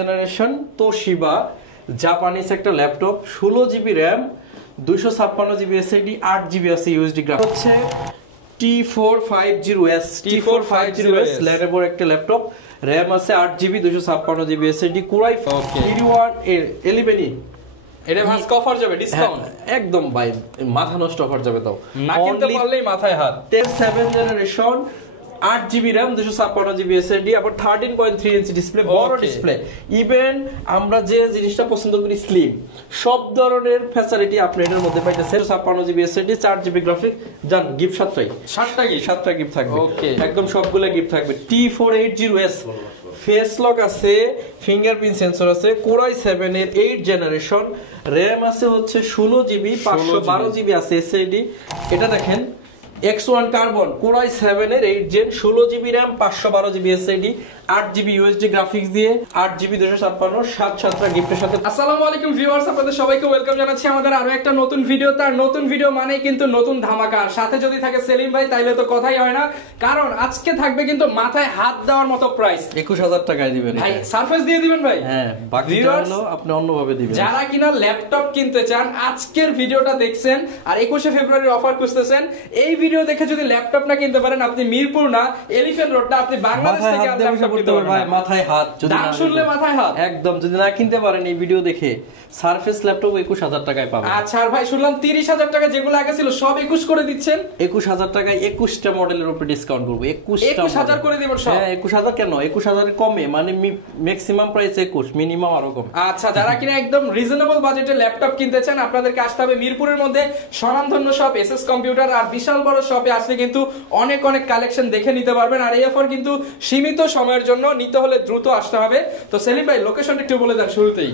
Generation Toshiba Japanese একটা laptop 16 GB RAM 256 GB SSD 8 GB আছে USD graphics হচ্ছে T450S ল্যানোভোর একটা ল্যাপটপ RAM আছে 8 GB 256 GB SSD Core i3 এর 11e এটা ভাস কফার যাবে ডিসকাউন্ট একদম ভাই মাথা নষ্ট অফার যাবে তাও না কিনতে পারলেই মাথায় হাত 7 generation 8 GB RAM 256 GB SSD আবার 13.3 ইঞ্চি ডিসপ্লে বড় ডিসপ্লে ইভেন আমরা যে জিনিসটা পছন্দ করি স্লিম সব ধরনের ফ্যাসিলিটি আপনি এর মধ্যে পাইতেছেন 256 GB SSD 4 GB গ্রাফিক জান গিফট 7টা গিফট থাকবে ওকে একদম সবগুলা গিফট থাকবে T480S ফেস লক আছে ফিঙ্গারপ্রিন্ট সেন্সর আছে Core i7 এর 8 জেনারেশন RAM আছে হচ্ছে 16 GB 512 GB আছে SSD এটা দেখেন X1 কার্বন Core i7 এর 8 gen 16 GB RAM 512 GB SSD 8 GB USD graphics দিয়ে 8 GB 256 7টা গিফটের সাথে। আসসালামু আলাইকুম ভিউয়ার্স, আপনাদের সবাইকে ওয়েলকাম জানাচ্ছি আমাদের আরো একটা নতুন ভিডিও। তার নতুন ভিডিও মানে কিন্তু নতুন ধামাকা, সাথে যদি থাকে সেলিম ভাই তাইলে তো কথাই হয় না, কারণ আজকে থাকবে কিন্তু মাথায় হাত দেওয়ার মতো প্রাইস। 21000 টাকায় দিবেন ভাই, সারফেস দিয়ে দিবেন ভাই। হ্যাঁ, বাকিটা হলো আপনি অন্যভাবে দিবেন। যারা কিনা ল্যাপটপ কিনতে চান, আজকের ভিডিওটা দেখছেন আর 21 ফেব্রুয়ারির অফার খুঁজতেছেন, এই ভিডিও দেখে যদি ল্যাপটপ না কিনতে পারেন, আপনি মিরপুর না এলিফ্যান্ট রোডটা আপনি বাংলাদেশ থেকে আর ল্যাপটপ কিনতে পারবেন ভাই। মাথায় হাত, যদি দাম শুনলে মাথায় হাত একদম। যদি না কিনতে পারেন এই ভিডিও দেখে সারফেস ল্যাপটপ 21000 টাকায় পাবেন। আচ্ছা, আর ভাই শুনলাম 30000 টাকা যেগুলো আগে ছিল সব 21 করে দিচ্ছেন। 21000 টাকায় 21টা মডেলের উপরে ডিসকাউন্ট করব। 21000 করে দিবেন সব। হ্যাঁ, 21000 কেন, 21000 এর কমে, মানে ম্যাক্সিমাম প্রাইস 21, মিনিমাম আরো কম। আচ্ছা, যারা কিনা একদম রিজনেবল বাজেটে ল্যাপটপ কিনতে চান, আপনাদেরকে আসতে হবে মিরপুরের মধ্যে স্বনামধন্য শপ এসএস কম্পিউটার। আর বিশাল বড় শপে আসলে কিন্তু অনেক কালেকশন দেখে নিতে পারবেন। আর এই অফার কিন্তু সীমিত সময়ের জন্য, নিতে হলে দ্রুত আসতে হবে। তো সেলিম ভাই, লোকেশনটা একটু বলে দেন শুরুতেই।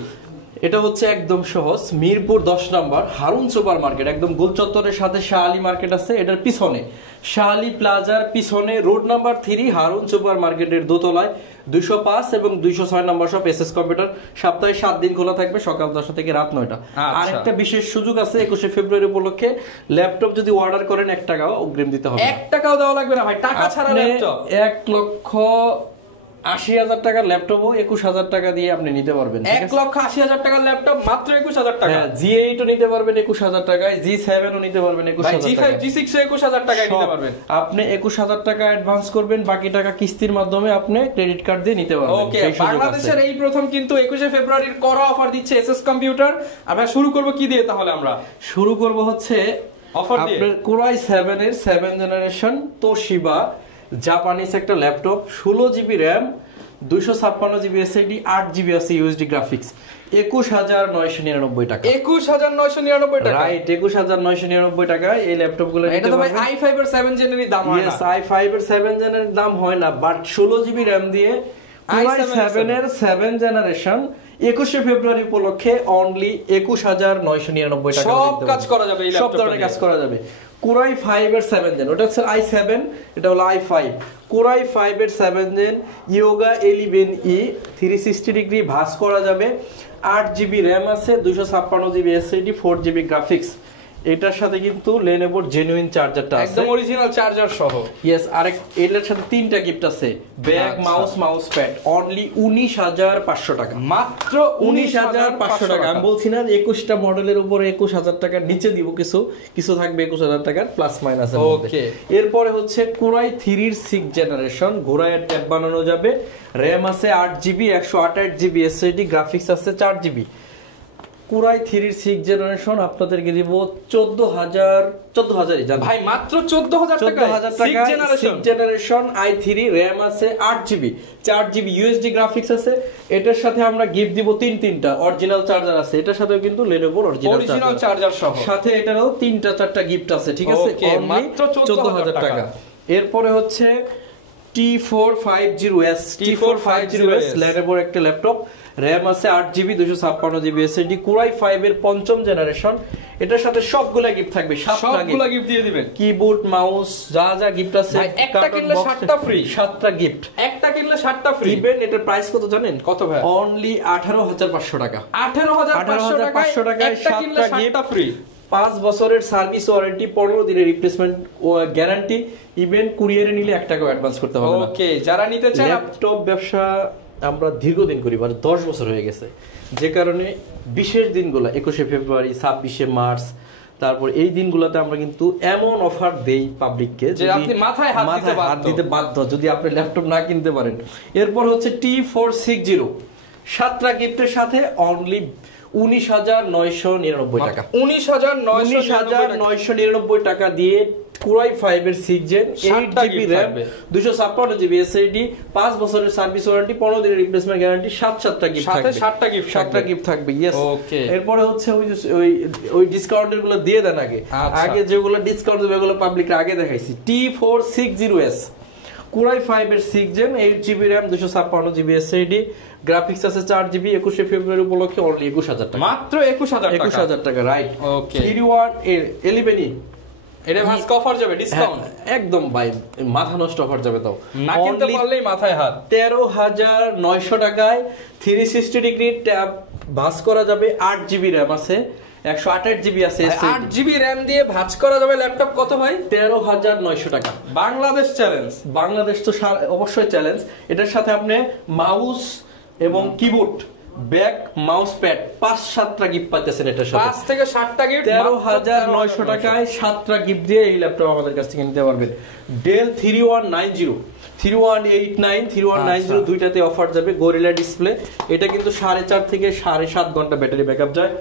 এটা হচ্ছে একদম সহজ, মিরপুর 10 নম্বর হারুন সুপার মার্কেট, একদম গোল চত্বরের সাথে শাহালি মার্কেট আছে, এটার পিছনে শাহালি প্লাজার পিছনে রোড নাম্বার 3 হারুন সুপার মার্কেটের দোতলায় 205 এবং 206 নম্বর শপ এসএস কম্পিউটার। সপ্তাহে 7 দিন খোলা থাকবে, সকাল 10টা থেকে রাত 9টা। আর একটা বিশেষ সুযোগ আছে 21 ফেব্রুয়ারি উপলক্ষে, ল্যাপটপ যদি অর্ডার করেন 1 টাকাও অগ্রিম দিতে হবে। 1 টাকাও দেওয়া লাগবে না ভাই, টাকা ছাড়া ল্যাপটপ। 1,80,000 টাকার ল্যাপটপও 21000 টাকা দিয়ে আপনি নিতে পারবেন। 1,80,000 টাকার ল্যাপটপ মাত্র 21000 টাকা। G8 ও নিতে পারবেন 21000 টাকায়, G7 ও নিতে পারবেন 21000 টাকায়, G5 G6 ও 21000 টাকায় নিতে পারবেন। আপনি 21000 টাকা অ্যাডভান্স করবেন, বাকি টাকা কিস্তির মাধ্যমে আপনি ক্রেডিট কার্ড দিয়ে নিতে পারবেন। ওকে, বাংলাদেশের এই প্রথম কিন্তু 21 ফেব্রুয়ারির করা অফার দিচ্ছে এসএস কম্পিউটার। আমরা শুরু করব কি দিয়ে? তাহলে আমরা শুরু করব হচ্ছে অফার দিয়ে আপনার Core i7 এর 7 জেনারেশন তোশিবা জাপানিজ একটা laptop 16 GB RAM 256 GB SSD 8 GB আছে ইউএসডি গ্রাফিক্স 21999 টাকা। 21999 টাকা, রাইট, 21999 টাকা এই ল্যাপটপগুলো। এটা তো ভাই i5 এর 7 জেনারের দাম হয় না। यस, i5 এর 7 জেনারের দাম হয় না, বাট 16 GB RAM দিয়ে i7 এর 7 জেনারেশন 21 ফেব্রুয়ারি উপলক্ষে অনলি 21999 টাকা। সব কাজ করা যাবে এই ল্যাপটপে, সব ধরনের কাজ করা যাবে। Core i5 এর 7 জেন, ওটা হচ্ছে i7, এটা হলো i5। Core i5 এর 7 জেন Yoga 11e 360 ডিগ্রি ভাঁজ করা যাবে, 8 GB RAM আছে, 256 GB SSD, 4 GB গ্রাফিক্স। এটার সাথে কিন্তু Lenovo জেনুইন চার্জারটা আছে, একদম অরিজিনাল চার্জার সহ। यस, আরেক এটার সাথে 3টা গিফট আছে, ব্যাগ, মাউস প্যাড, অনলি 19500 টাকা। মাত্র 19500 টাকা। আমি বলছি না 21টা মডেলের উপরে 21000 টাকার নিচে দিব, কিছু থাকবে 21000 টাকার প্লাস মাইনাস। ওকে, এরপরে হচ্ছে Core i3 এর 6 জেনারেশন, ঘোড়ায় ট্যাব বানানো যাবে, RAM আছে 8 GB 128 GB SSD, গ্রাফিক্স আছে 4 GB। Core i3 এর 6 জেনারেশন আপনাদেরকে দিব 14000 জান ভাই, মাত্র 14000 টাকা। 6 জেনারেশন i3, RAM আছে 8 GB, 4 GB USD গ্রাফিক্স আছে। এটার সাথে আমরা গিফট দিব তিনটা অরিজিনাল চার্জার আছে, এটার সাথেও কিন্তু Lenovo অরিজিনাল চার্জার সহ, সাথে এটারও 3টা গিফট আছে, ঠিক আছে? মাত্র 14000 টাকা। এরপরে হচ্ছে T450S Lenovo একটা ল্যাপটপ, RAM আছে 8 GB 256 GB SSD, Core i5 এর 5ম জেনারেশন। এটার সাথে সবগুলা গিফট থাকবে, সবগুলা গিফট দিয়ে দিবেন, কিবোর্ড, মাউস, যা গিফট আছে। একটা কিনলে 7টা ফ্রি, 7টা গিফট, একটা কিনলে 7টা ফ্রি। ইভেন এটার প্রাইস কত জানেন? কত ভাই? অনলি 18500 টাকা। 18500 টাকায় একটা কিনলে 7টা ফ্রি। 5 বছরের সার্ভিস ওয়ারেন্টি, 15 দিনের রিপ্লেসমেন্ট গ্যারান্টি, ইভেন কুরিয়ারে নিলে 1 টাকাও অ্যাডভান্স করতে হবে না। ওকে, যারা নিতে চান ল্যাপটপ ব্যবসা আমরা দীর্ঘদিন করি, মানে 10 বছর হয়ে গেছে, যে কারণে বিশেষ দিনগুলো 21শে ফেব্রুয়ারি, 26শে মার্চ, তারপর এই দিনগুলোতে আমরা কিন্তু এমন অফার দেই পাবলিককে যে আপনি মাথায় হাত দিতে বাধ্য যদি আপনি ল্যাপটপ না কিনতে পারেন। এরপর হচ্ছে T460 7টা গিফটের সাথে অনলি 19,999 টাকা, 19,999 টাকা দিয়ে Core i5 এর 6 Gen 8GB RAM 256GB SSD 5 বছরের সার্ভিস ওয়ারেন্টি 15 দিনের রিপ্লেসমেন্ট গ্যারান্টি 7টা গিফট থাকবে, 7টা গিফট থাকবে। ইয়েস, ওকে। এরপরে হচ্ছে ওই ডিসকাউন্টের গুলো দিয়ে দেন আগে যেগুলো ডিসকাউন্ট দেবে এগুলো পাবলিক আগে দেখাইছি। T460S Core i5 এর 6 Gen 8GB RAM 256GB SSD graphics আছে 4GB 21শে ফেব্রুয়ারি উপলক্ষে অনলি 21,000 টাকা, মাত্র 21,000 টাকা, রাইট। ওকে, 31 এর 11 এটা ভাস অফার যাবে ডিসকাউন্ট একদম ভাই মাথা নষ্ট অফার যাবে, তাও না কিনতে পারলেই মাথায় হাত। 13,900 টাকায় 360 ডিগ্রি ট্যাব ভাঁজ করা যাবে, 8GB RAM আছে, 128GB আছে, 8GB RAM দিয়ে ভাঁজ করা যাবে ল্যাপটপ। কত ভাই? 13,900 টাকা। বাংলাদেশ চ্যালেঞ্জ, বাংলাদেশ তো অবশ্যই চ্যালেঞ্জ। এটার সাথে আপনি মাউস এবং কিবোর্ড, ব্যাক, মাউস প্যাড 5-7টা গিফট পাইতেছেন এটার সাথে, 5 থেকে 7টা গিফট 13,900 টাকায় 7টা গিফট দিয়ে এই ল্যাপটপ আমাদের কাছ থেকে নিতে পারবেন। ডেল 3190 3189 3190 দুইটাতে অফার যাবে, গরিলা ডিসপ্লে। এটা কিন্তু 4.5 থেকে 7.5 ঘন্টা ব্যাটারি ব্যাকআপ যায়।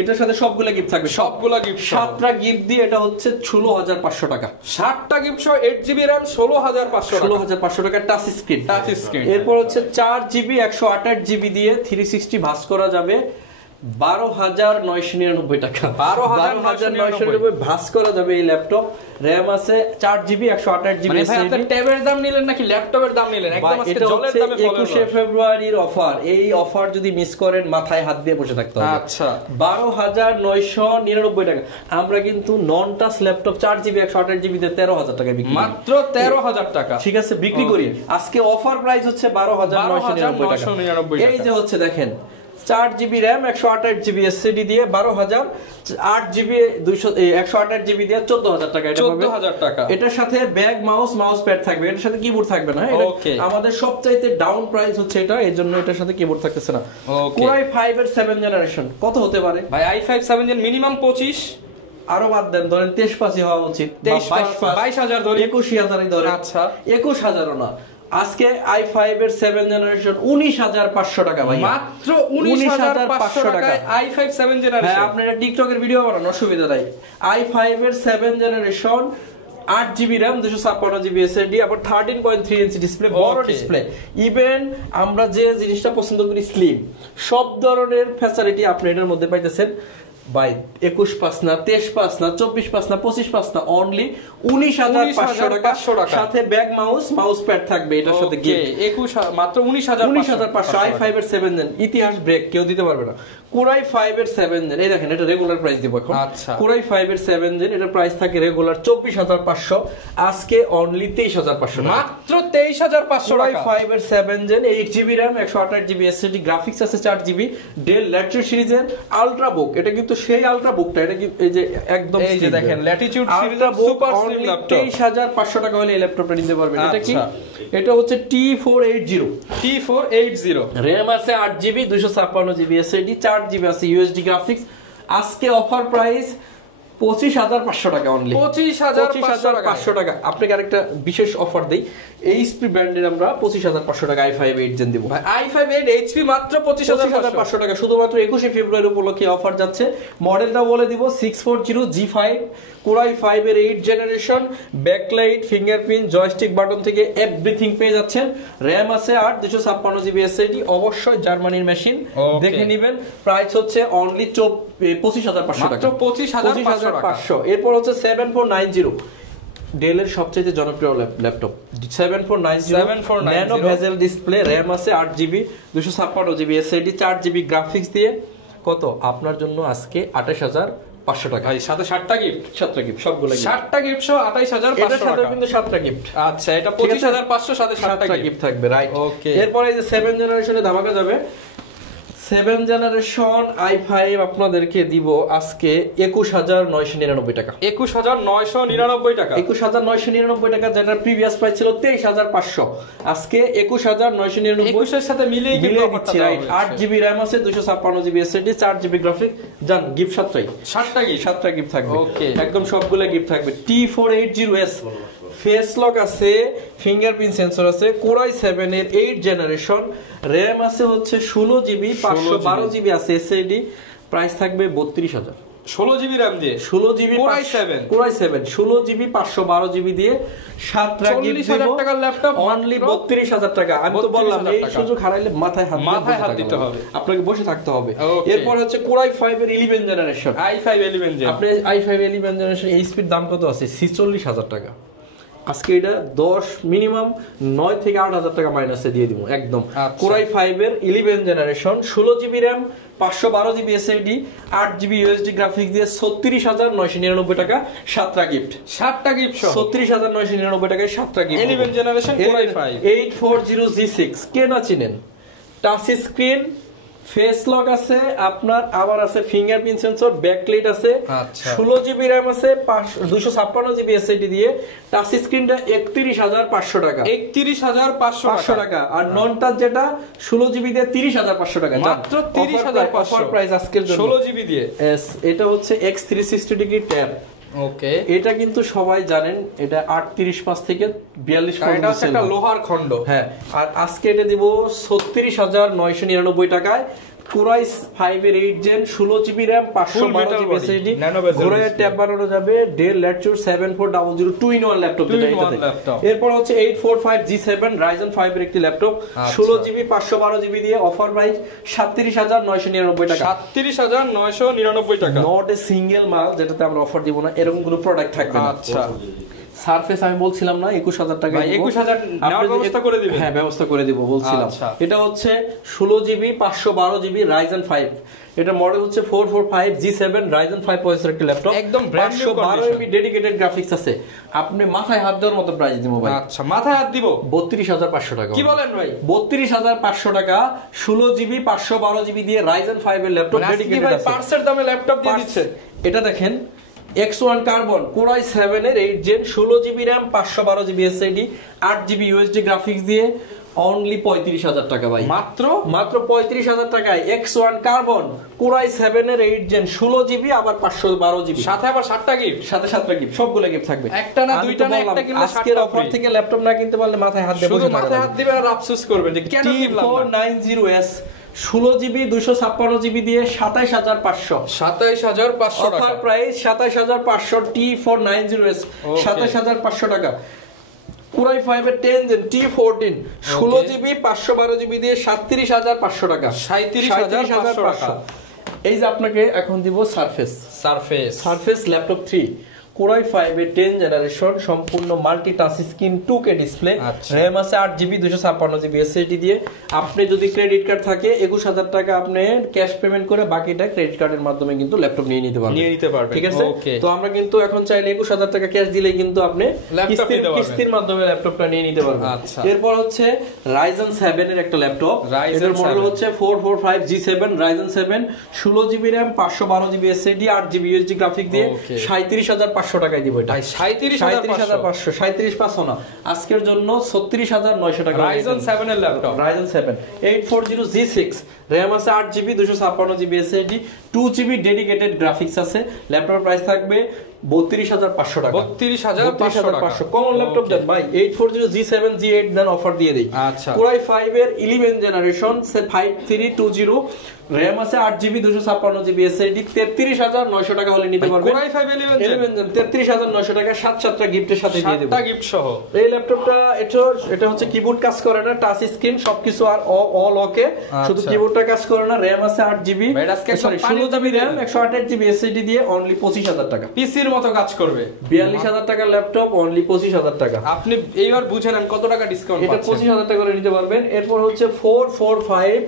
এটার সাথে সবগুলা গিফট থাকবে, সবগুলা গিফট, 7টা গিফট দিয়ে এটা হচ্ছে 16,500 টাকা। 7টা গিফট সহ 8GB RAM 16,500 টাকা টাচ স্ক্রিন। এরপর হচ্ছে 4GB 128GB দিয়ে 360 ভাঁজ করা যাবে 12,999 টাকা, 12,999 ভাঁজ করা যাবে এই ল্যাপটপ। RAM আছে 4GB 128GB। ভাই আপনি ট্যাবের দাম নিলেন নাকি ল্যাপটপের দাম নিলেন? একদম আজকে জলের দামে ফলো। 21শে ফেব্রুয়ারির অফার, এই অফার যদি মিস করেন মাথায় হাত দিয়ে বসে থাকতে হবে। আচ্ছা, 12,999 টাকা। আমরা কিন্তু নন টাচ ল্যাপটপ 4GB 128GB তে 13,000 টাকা বিক্রি, মাত্র 13,000 টাকা, ঠিক আছে, বিক্রি করি। আজকে অফার প্রাইস হচ্ছে 12,999 টাকা। এই যে হচ্ছে দেখেন 4GB RAM 128GB SSD দিয়ে 12,000, 8GB 128GB দিয়ে 14,000 টাকা। এটা 14,000 টাকা। এটার সাথে ব্যাগ, মাউস প্যাড থাকবে, এটার সাথে কিবোর্ড থাকবে না। আমাদের সবচাইতে ডাউন প্রাইস হচ্ছে এটা, এর জন্য এটার সাথে কিবোর্ড থাকতেছে না। Core i5 এর 7 জেনারেশন কত হতে পারে ভাই? i5 7 জেন মিনিমাম 25, আরো বাদ দেন, ধরেন 23 হওয়া উচিত, 22,000 ধরে, 21,000 ধরে। আচ্ছা, 21,000 না, আজকে i5 এর 7 জেনারেশন 19,500 টাকা ভাই, মাত্র 19,500 টাকায় i5 7 জেনারেশন। হ্যাঁ, আপনি এটা টিকটকের ভিডিও বানান, অসুবিধা নাই। i5 এর 7 generation 8GB RAM 256GB SSD, আবার 13.3 ইঞ্চি ডিসপ্লে, বড় ডিসপ্লে। ইভেন আমরা যে জিনিসটা পছন্দ করি স্লিম, সব ধরনের ফ্যাসিলিটি আপনি এটার মধ্যে পাইতেছেন ভাই। 21,500 না, 23,500 না, 24,500 না, 25,500 না, অনলি 19,500 টাকা। সাথে ব্যাগ, মাউস প্যাড থাকবে এটার সাথে গিফট, মাত্র 19,500। i5 এর 7 জেন ইতিহাস ব্রেক কেউ দিতে পারবে না। Core i5 এর 7 জেন, এই দেখেন এটা রেগুলার প্রাইস দিব এখন। আচ্ছা, Core i5 এর 7 জেন এটা প্রাইস থাকে রেগুলার 24,500, আজকে অনলি 23,500 টাকা, মাত্র 23,500 টাকা। Core i5 এর 7 gen 8GB RAM 128GB SSD graphics আছে 4GB, ডেল ল্যাটিটিউড সিরিজের আলট্রাবুক। এটা কিন্তু সেই আলট্রাবুকটা, এটা কি এই যে একদম এই যে দেখেন ল্যাটিটিউড সিরিজের সুপার স্লিম ল্যাপটপ, 23,500 টাকা হলে এই ল্যাপটপটা নিতে পারবেন। এটা কি? এটা হচ্ছে T480 RAM আছে 8GB 256GB SSD 4GB আছে USD গ্রাফিক্স। আজকে অফার প্রাইস 25,500 টাকা অনলি, 25,500 টাকা। আপনাকে আরেকটা বিশেষ অফার দেই, এইচপি ব্র্যান্ডের আমরা 25,500 টাকা i5 8 জেন দিব। i5 8 এইচপি মাত্র 25,500 টাকা, শুধুমাত্র 21শে ফেব্রুয়ারি উপলক্ষে অফার যাচ্ছে। মডেলটা বলে দিব 640G5 Core i5 এর 8 generation, backlight, fingerprint, joystick button থেকে এভরিথিং পেয়ে যাচ্ছেন। RAM আছে 8 256GB SSD, অবশ্যই জার্মানির মেশিন, দেখে নেবেন। প্রাইস হচ্ছে অনলি 25,500 টাকা, 25,500। এরপর হচ্ছে 7490 ডেলের সবচেয়ে জনপ্রিয় laptop 7490 nano bezel display, RAM আছে 8GB 256GB SSD 4GB graphics দিয়ে কত আপনার জন্য আজকে 28,500 টাকা। সাথে 7টা গিফট, 7টা গিফট, সবগুলো 7টা গিফট সহ 28,500 টাকা, কিন্তু 7টা গিফট। আচ্ছা, এটা 25,500 সাথে 7টা গিফট থাকবে, রাইট। ওকে। এরপর এই যে 7 জেনারেশনে ধামাকা যাবে 7 জেনারেশন i5 আপনাদেরকে দিব আজকে 21999 টাকা। 21999 টাকা। 21999 টাকা, যেটা প্রিভিয়াস প্রাইস ছিল 23500, আজকে 21999। 21 এর সাথে মিলিয়ে কিন্তু অফারটা দেওয়া হয়েছে। 8GB RAM আছে, 256GB SSD, 4GB গ্রাফিক, জান গিফট 7টা গিফট থাকবে। ওকে, একদম সবগুলো গিফট থাকবে। T480S ফেস লক আছে, ফিঙ্গারপ্রিন্ট সেন্সর আছে, Core i7 এর 8 জেনারেশন, RAM আছে হচ্ছে 16GB, 512GB আছে SSD, প্রাইস থাকবে 32000। 16GB RAM দিয়ে 16GB Core i7 16GB 512GB দিয়ে 7টা গিফট দিব। 40000 টাকার ল্যাপটপ অনলি 32000 টাকা। আমি তো বললাম এই সুযোগ হারাইলে মাথায় হাত দিতে হবে, আপনাকে বসে থাকতে হবে। এরপর হচ্ছে Core i5 এর 11 জেনারেশন, i5 11 জেন। আপনি i5 11 জেনারেশন এই স্পিড দাম কত আছে? 46000 টাকা। আজকে এটা 10 মিনিমাম 9 থেকে 8000 টাকা মাইনাসে দিয়ে দিব একদম। Core i5 এর 11 generation, 16GB RAM, 512GB SSD, 8GB USD graphics দিয়ে 36999 টাকা, 7টা গিফট। 36999 টাকায় 7টা gift. 11 generation Core i5 840G6 কে না চিনেন? টাচ স্ক্রিন, ফেস লক আছে আপনার, আবার আছে ফিঙ্গারপ্রিন্ট সেন্সর, ব্যাকলাইট আছে, 16GB RAM আছে, 256GB SSD দিয়ে টাচ স্ক্রিনটা 31500 টাকা। 31500 টাকা। আর নন টাচ যেটা 16GB দিয়ে 30500 টাকা, মাত্র 30500 অফার প্রাইস আজকের জন্য 16GB দিয়ে। এটা হচ্ছে X360 ডিগ্রি ট্যাব। ওকে, এটা কিন্তু সবাই জানেন, এটা 38.5 থেকে 42 পর্যন্ত, এটা একটা লোহার খন্ড। হ্যাঁ, আর আজকে এটা দিব 36999 টাকায়। Core i5 এর 8 gen, 16GB RAM, 512GB SSD, Core tab বানানো যাবে। Dell Latitude 7400 2-in-1 ল্যাপটপ যেটা এটাতে। এরপর হচ্ছে 845G7 Ryzen 5 এর একটি ল্যাপটপ, 16GB 512GB দিয়ে অফার প্রাইস 37999 টাকা। 37999 টাকা। নট এ সিঙ্গেল মাল যেটাতে আমরা অফার দিব না, এরকম কোনো প্রোডাক্ট থাকবে না। আচ্ছা, সারফেস আমি বলছিলাম না 21000 টাকা, 21000 নেওয়ার ব্যবস্থা করে দিবেন? হ্যাঁ, ব্যবস্থা করে দিব বলছিলাম। এটা হচ্ছে 16GB 512GB Ryzen 5, এটা মডেল হচ্ছে 445G7 Ryzen 5 প্রসেসর একটা ল্যাপটপ, একদম brand new condition, 512MB dedicated graphics আছে। আপনি মাথায় হাত দেওয়ার মতো প্রাইস দিব ভাই। আচ্ছা, মাথায় হাত দিব 32500 টাকা। কি বলেন ভাই? 32500 টাকা, 16GB 512GB দিয়ে Ryzen 5 এর ল্যাপটপ ডেডিকেটেড আছে। পার্সের দামে ল্যাপটপ দিয়ে দিচ্ছে। এটা দেখেন X1 কার্বন, Core i7 এর 8 gen, 16GB RAM, 512GB SSD, 8GB USD graphics দিয়ে অনলি 35000 টাকা ভাই। মাত্র 35000 টাকায় X1 কার্বন, Core i7 এর 8 জেন, 16GB, আবার 512GB, সাথে আবার 7টা গিফট। সাথে 7টা গিফট, সবগুলো গিফট থাকবে। একটা না দুইটা না, একটা কিনলে 7টা। আজকের অফার থেকে ল্যাপটপ না কিনতে পারলে মাথায় হাত দিয়ে বসে থাকবেন, মাথায় হাত দিবেন আর আফসোস করবেন যে কেন কিনলাম না। T490S 16GB 256GB দিয়ে 27500 27500 টাকা। Offer price 27500। T490S 27500 টাকা। Core i5 এর 10 জেন T14 16GB 512GB দিয়ে 37500 টাকা, 37500 টাকা। এই যে আপনাকে এখন দিব সারফেস ল্যাপটপ 3, Core i5 এর 10 জেনারেশন, সম্পূর্ণ multi touch screen 2K display, RAM আছে 8GB 256GB SSD দিয়ে। আপনি যদি ক্রেডিট কার্ড থাকে 21000 টাকা আপনি ক্যাশ পেমেন্ট করে বাকিটা ক্রেডিট কার্ডের মাধ্যমে কিন্তু ল্যাপটপ নিয়ে নিতে পারবেন। ঠিক আছে, তো আমরা কিন্তু এখন চাইলে 21000 টাকা ক্যাশ দিলেই কিন্তু আপনি কিস্তির মাধ্যমে ল্যাপটপটা নিয়ে নিতে পারবেন। এরপর হচ্ছে Ryzen 7 এর একটা ল্যাপটপ, এর মডেল হচ্ছে 445G7 Ryzen 7, 16GB RAM, 512GB SSD, 8GB USD graphic দিয়ে 37500 টাকায় দিব। এটা 37500, 37500 না, আজকের জন্য 36900 টাকা। Ryzen 7 এর ল্যাপটপ, Ryzen 7 840G6 RAM আছে, 8GB 256GB SSD, 2GB dedicated graphics আছে। ল্যাপটপের প্রাইস থাকবে 32500 টাকা। 32500 কমন ল্যাপটপ দেন ভাই, 840G7 G8 দেন, অফার দিয়ে দেই। Core i5 এর 11 জেনারেশন 5320, RAM আছে 8GB 256GB SSD, 33900 টাকা হলে নিতে পারবেন। Core i5 11 জেন 33900 টাকা, 7টা গিফটের সাথে দিয়ে দেব, 7টা গিফট সহ। এই ল্যাপটপটা এটা হচ্ছে কিবোর্ড কাজ করে না, টাচ স্ক্রিন সবকিছু আর অল ওকে, শুধু কিবোর্ডটা কাজ করে না। RAM আছে 8GB, 16GB RAM, 128GB SSD দিয়ে অনলি 25000 টাকা। পিসির মতো কাজ করবে। 42000 টাকার ল্যাপটপ অনলি 25000 টাকা। আপনি এইবার বুঝে নেন কত টাকা ডিসকাউন্ট পাচ্ছেন। এটা 25000 টাকা করে নিতে পারবেন। এরপর হচ্ছে 445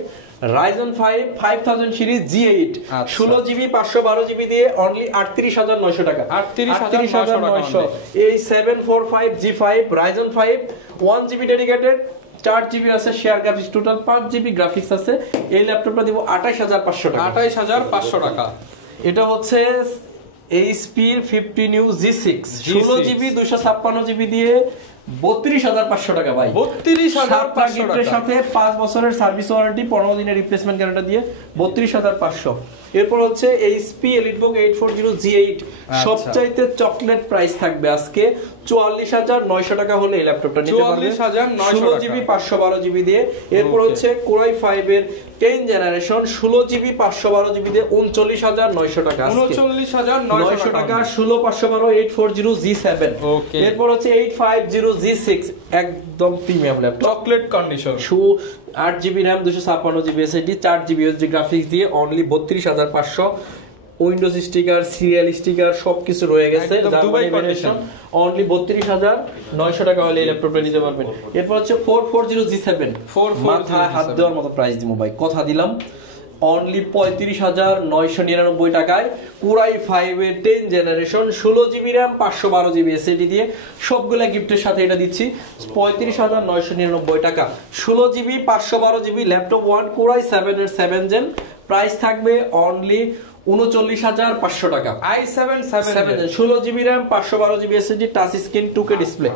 Ryzen 5 5000 series G8, 16GB 512GB দিয়ে অনলি 38900 টাকা। 38900। এই 745G5 Ryzen 5 1GB dedicated, 4GB আছে share graphics, total 5GB graphics আছে। এই ল্যাপটপটা দিব 28500 টাকা। 28500 টাকা। এটা হচ্ছে HP 15U G6 16GB 256GB দিয়ে 32500 টাকা ভাই। 32500 টাকা সাথে 5 বছরের সার্ভিস ওয়ারেন্টি, 15 দিনের রিপ্লেসমেন্ট গ্যারান্টি দিয়ে 32500। এরপর হচ্ছে HP EliteBook 840 G8 সবচাইতে চকলেট প্রাইস থাকবে আজকে 44900 টাকা হলে এই ল্যাপটপটা নিতে পারবেন 44900 16GB 512GB দিয়ে। এরপর হচ্ছে Core i5 এর 10 জেনারেশন 16GB 512GB দিয়ে 39900 টাকা, 39900 টাকা 16512 840 G7। এরপর হচ্ছে 850 G6 একদম premium laptop, chocolate condition, 8GB RAM 256GB SSD 4GB USD graphics দিয়ে only 32500। Windows sticker, serial sticker সবকিছু রয়ে গেছে, দুবাই কন্ডিশন, অনলি 32900 টাকা হলে এই ল্যাপটপটা নিতে পারবেন। এরপর হচ্ছে 440 G7 মাথায় হাত দেওয়ার মতো প্রাইস দিব ভাই, কথা দিলাম অনলি 35999 টাকায় Core i5 এর 10 generation 16GB RAM 512GB SSD দিয়ে সবগুলা গিফটের সাথে এটা দিচ্ছি 35999 টাকা। 16GB 512GB laptop 1 Core i7 এর 7 জেন, প্রাইস থাকবে অনলি 39500 টাকা। i7 7 gen 16GB RAM 512GB SSD touch screen 2K display,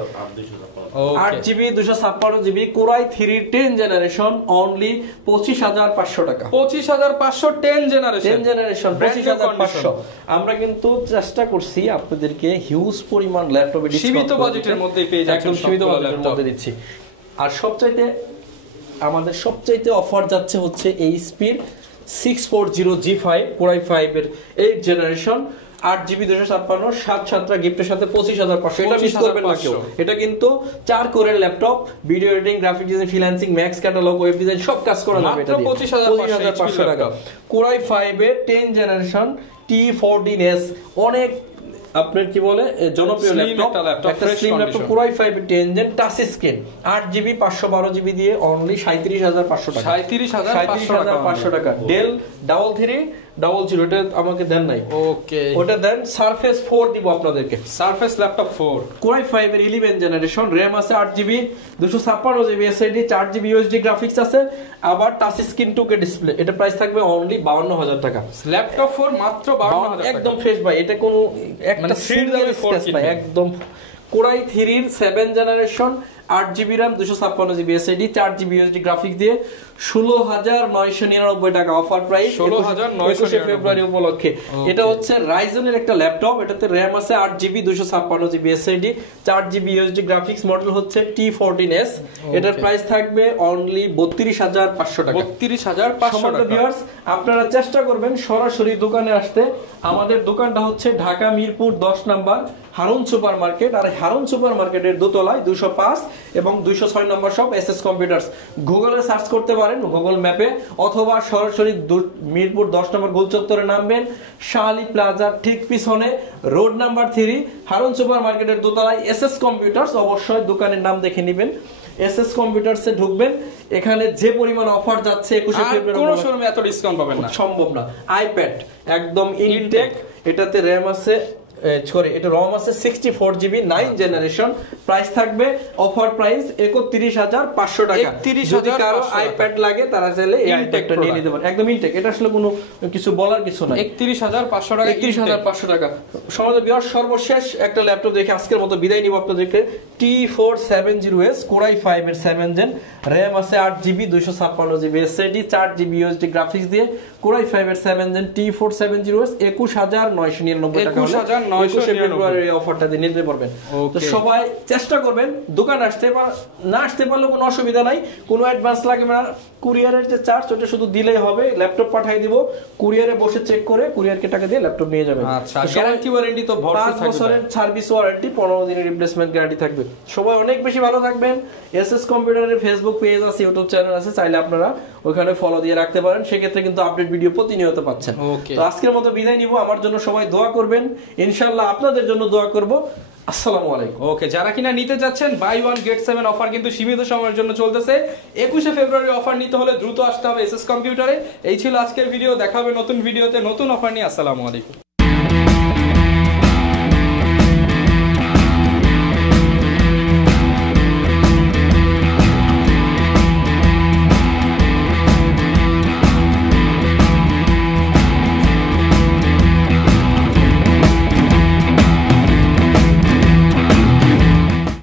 8GB 256GB Core i3 10 generation only 25500 টাকা। 25500 10 জেনারেশন 25500। আমরা কিন্তু চেষ্টা করছি আপনাদেরকে হিউজ পরিমাণ ল্যাপটপে সীমিত বাজেটের মধ্যে পেয়ে যাচ্ছেন, একদম সীমিত বাজেটের মধ্যে দিচ্ছি। আর আমাদের সবচাইতে অফার যাচ্ছে হচ্ছে HP 640 G5 Core i5 এর 8 জেনারেশন 8GB 256 7 গিফটের সাথে 25500। এটা মিস করবেন না কেউ, এটা কিন্তু 4 কোরের laptop, video editing, graphic design, freelancing, max catalogue, web design সব কাজ করা যাবে এটা দিয়ে 25500 টাকা। Core i5 এর 10 জেনারেশন T14S অনেক আপনার কি বলে জনপ্রিয় ল্যাপটপ, একটা স্লিম ল্যাপটপ Core i5 এর 10 gen touch screen 8GB 512GB দিয়ে অনলি 37500 টাকা, 37500 টাকা। ডেল 3300 এটা আমাকে দেন নাই, ওকে ওটা দেন Surface 4 দিব আপনাদেরকে, Surface ল্যাপটপ 4 Core i5 এর 11 জেনারেশন, RAM আছে 8GB 256GB SSD 4GB USD graphics আছে, আবার টাচ স্ক্রিন 2K ডিসপ্লে। এটা প্রাইস থাকবে অনলি 52000 টাকা। ল্যাপটপ 4 মাত্র 52000 টাকা, একদম ফ্রেশ ভাই, এটা কোনো একটা সিরিয়াল স্কেচ নাই, একদম Core i3 এর 7 generation 8GB RAM 256GB SSD 4GB USD graphics দিয়ে 16999 টাকা অফার প্রাইস 16999 ফেব্রুয়ারি উপলক্ষে। এটা হচ্ছে Ryzen এর একটা ল্যাপটপ, এটাতে RAM আছে 8GB 256GB SSD 4GB USD graphics, model হচ্ছে T14S। এটার প্রাইস থাকবে অনলি 32500 টাকা, 32500 টাকা। ভিউয়ার্স আপনারা চেষ্টা করবেন সরাসরি দোকানে আসতে। আমাদের দোকানটা হচ্ছে Dhaka Mirpur 10 number Harun super market, আর হারুন সুপার মার্কেটের দোতলায় 205 এবং 206 নম্বর শপ SS কম্পিউটার্স। গুগলে সার্চ করতে পারেন গুগল ম্যাপে, অথবা সরাসরি মিরপুর 10 নম্বর গোল চত্বরে নামবেন, শাহালি প্লাজার ঠিক পিছনে রোড নাম্বার 3 হারুন সুপার মার্কেটের দোতলায় SS কম্পিউটার্স। অবশ্যই দোকানের নাম দেখে নেবেন, SS কম্পিউটার্সে ঢুকবেন। এখানে যে পরিমাণ অফার যাচ্ছে 21 ফেব্রুয়ারি, কোন শোরুমে এত ডিসকাউন্ট পাবেন না, সম্ভব না। আইপ্যাড একদম ইনটেক, এটাতে RAM আছে এটা ROM আছে 64GB 9 জেনারেশন, প্রাইস থাকবে অফার প্রাইস 31500 টাকা। যদি কারো আইপ্যাড লাগে তারা চাইলে এই আইপ্যাডটা নিয়ে নিতে পারে, একদম ইনটেক। এটা আসলে কোনো কিছু বলার কিছু নাই, 31500 টাকা, 31500 টাকা। সমাজের বিয়ার সর্বশেষ একটা ল্যাপটপ দেখে আজকের মতো বিদায় নিব আপনাদেরকে। T470S Core i5 এর 7 জেন, RAM আছে 8GB 256GB SSD 4GB USD graphics দিয়ে Core i5 এর 7 জেন T470S 21999 টাকা হলে 21 ফেব্রুয়ারি এই অফারটা দিয়ে নিতে পারবেন। তো সবাই চেষ্টা করবেন দোকান আসতে, না আসতে পারলে কোনো অসুবিধা নাই, কোনো অ্যাডভান্স লাগবে না। কুরিয়ারের যে চার্জ ওটা শুধু দিলেই হবে, ল্যাপটপ পাঠিয়ে দিব, কুরিয়ারে বসে চেক করে কুরিয়ারকে টাকা দিয়ে ল্যাপটপ নিয়ে যাবেন। আচ্ছা, গ্যারান্টি ওয়ারেন্টি তো 5 বছরের সার্ভিস ওয়ারেন্টি, 15 দিনের রিপ্লেসমেন্ট গ্যারান্টি থাকবে। সবাই অনেক বেশি ভালো থাকবেন। SS কম্পিউটারের ফেসবুক পেজ আছে, ইউটিউব চ্যানেল আছে, চাইলে আপনারা ওখানে ফলো দিয়ে রাখতে পারেন, সেক্ষেত্রে কিন্তু আপডেট ভিডিও প্রতিনিয়ত পাচ্ছেন। তো আজকের মতো বিদায় নিব, আমার জন্য সবাই দোয়া করবেন, ইনশাআল্লাহ আপনাদের জন্য দোয়া করব। আসসালামু আলাইকুম। ওকে, যারা কিনা নিতে যাচ্ছেন বাই 1 গেট 7 অফার কিন্তু সীমিত সময়ের জন্য চলতেছে। 21 ফেব্রুয়ারি অফার নিতে হলে দ্রুত আসতে হবে SS কম্পিউটারে। এই ছিল আজকের ভিডিও, দেখা হবে নতুন ভিডিওতে নতুন অফার নিয়ে। আসসালামু আলাইকুম।